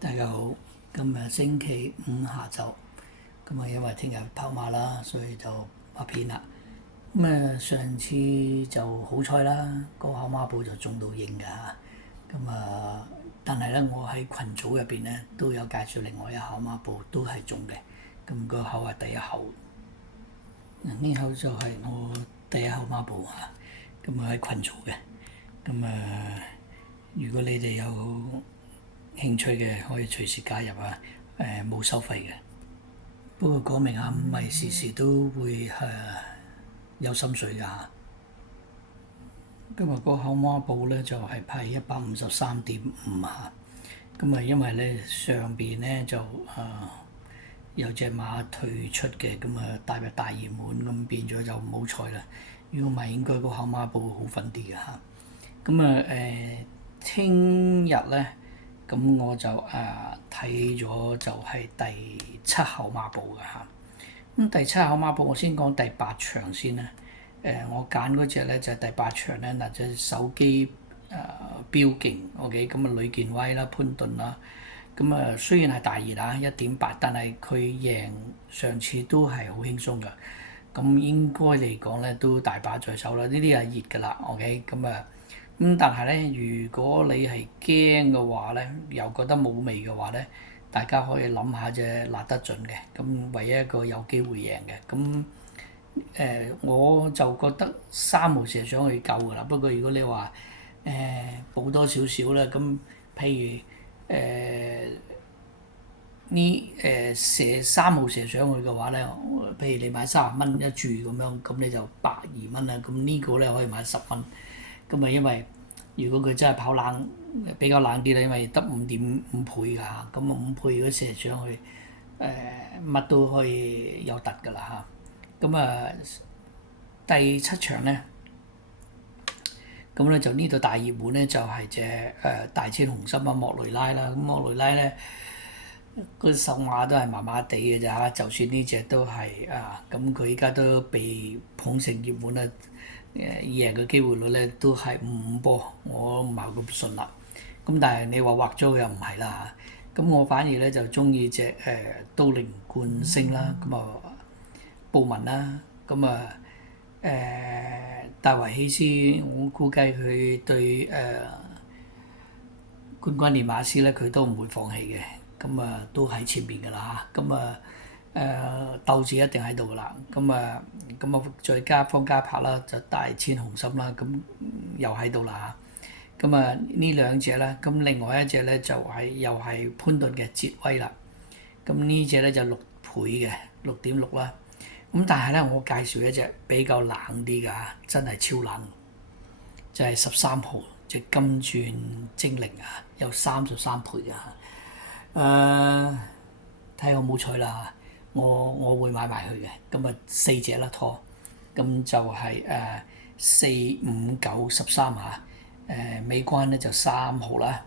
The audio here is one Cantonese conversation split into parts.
大家好，今日星期五下晝，咁因為聽日跑馬啦，所以就拍片啦。上次就好彩啦，個考馬步就中到英㗎嚇。但係咧我喺群組入邊咧都有介紹另外一考馬步都係中嘅，個考係第一考。呢考就係我第一考馬步嚇，喺群組嘅。如果你哋有興趣嘅可以隨時加入啊，冇收費嘅。不過講明下，唔係時時都會有心水㗎嚇。今日個考馬步咧就係排153.5嚇。因為咧上邊咧就有隻馬退出嘅，踏入大熱門，變咗就唔好彩啦。如果唔係應該個考馬步好瞓啲㗎嚇。聽日咧，我就睇咗就係第7考馬步㗎嚇。第7考馬步我先講第8場先啦。我揀嗰隻咧就係第8場咧，嗱隻手機標勁 OK，呂健威啦、潘頓啦。雖然係大熱啊1.8，但係佢贏上次都係好輕鬆㗎。應該嚟講咧都大把在手啦，呢啲係熱㗎啦 OK。但係咧，如果你係驚嘅話咧，又覺得冇味嘅話咧，大家可以諗下隻辣得準嘅，唯一一個有機會贏嘅。我就覺得3號射上去夠㗎啦。不過如果你話補多少少啦，譬如射3號射上去嘅話咧，譬如你買30蚊一注咁樣，你就120蚊啦。呢個咧可以買10蚊。因為如果佢真係跑冷比較冷啲咧，因為得5.5倍㗎嚇。5倍如果射上去乜都可以有突㗎啦嚇。第7場咧，就呢度大熱門咧就係隻大青紅心啊莫雷拉啦。莫雷拉咧個手馬都係麻麻地嘅咋嚇，就算呢隻都係佢依家都被捧成熱門啦。贏嘅機會率咧都係5波，我唔係咁信啦。但係你話畫咗佢又唔係啦嚇。我反而咧就中意隻都靈冠星啦，布文啦，戴維希斯，我估計佢對冠軍練馬師咧佢都唔會放棄嘅。都喺前邊㗎啦嚇。鬥志一定喺度㗎啦。再加方嘉柏啦，就大千紅心啦，又喺度啦嚇。呢兩隻啦，另外一隻咧就又係潘頓嘅捷威啦。呢隻咧就6倍嘅6.6啦。但係咧我介紹一隻比較冷啲㗎，真係超冷，就係13號隻金鑽精靈啊，有33倍㗎嚇。睇下我冇彩啦，我會買埋佢嘅。4隻啦拖，就係4、5、9、13嚇。尾關咧就3號啦。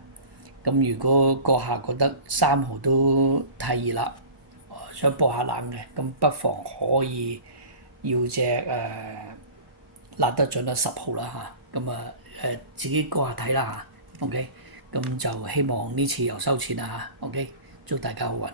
如果閣下覺得3號都太熱啦，想搏下冷嘅，不妨可以要隻辣得準啦10號啦嚇。自己閣下睇啦嚇。OK，就希望呢次又收錢啦嚇。OK，祝大家好運。